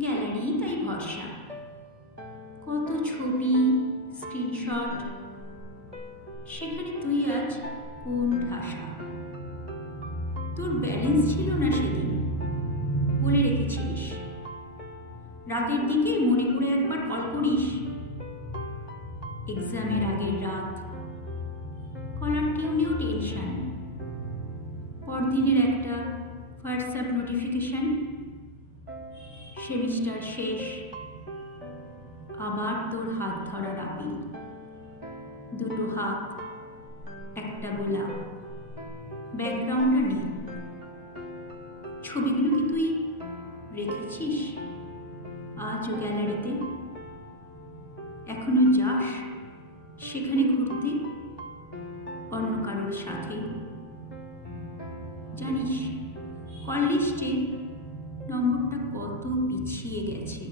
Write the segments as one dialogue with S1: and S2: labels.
S1: Gallery তাই ভরসা। কত ছবি স্ক্রিনশট সেখানে তুই আজ কোন ভাষা? তোর ব্যালেন্স ছিল না সেদিন, বলে রেখেছিস। রাতের দিকে মনে করে একবার কল করিস। এক্সামের আগের রাত কলার টিউনেও টেনশন পরদিনের একটা হোয়াটসঅ্যাপ নোটিফিকেশান সেমিস্টার শেষ। আবার তোর হাত ধরার আগে। দুটো হাত, একটা গোলাপ। ব্যাকগ্রাউন্ডটা নেই ছবিগুলো কি তুই রেখেছিস আজও গ্যালারিতে? এখনও যাস সেখানে ঘুরতে? অন্য কারোর সাথে? জানিস কল লিস্টে নম্বরটা কত পিছিয়ে গেছে।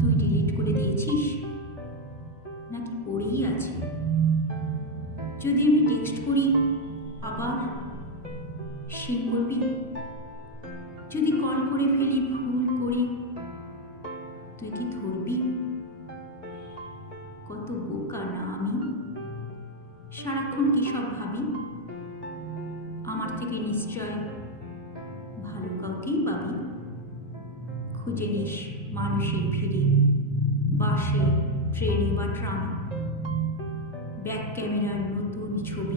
S1: তুই ডিলিট করে দিয়েছিস? নাকি পড়েই আছে? যদি আমি টেক্সট করি, আবার সিন করবি? যদি কল করে ফেলি, ভুল করে, তুই কি ধরবি? কত বোকা না আমি? সারাক্ষণ কি সব ভাবি? আমার থেকে নিশ্চয় ভালো কাউকেই পাবি খুঁজে নিস মানুষের ভিড়ে বাসে ট্রেনে বা ট্রামে। ব্যাক ক্যামেরার নতুন ছবি।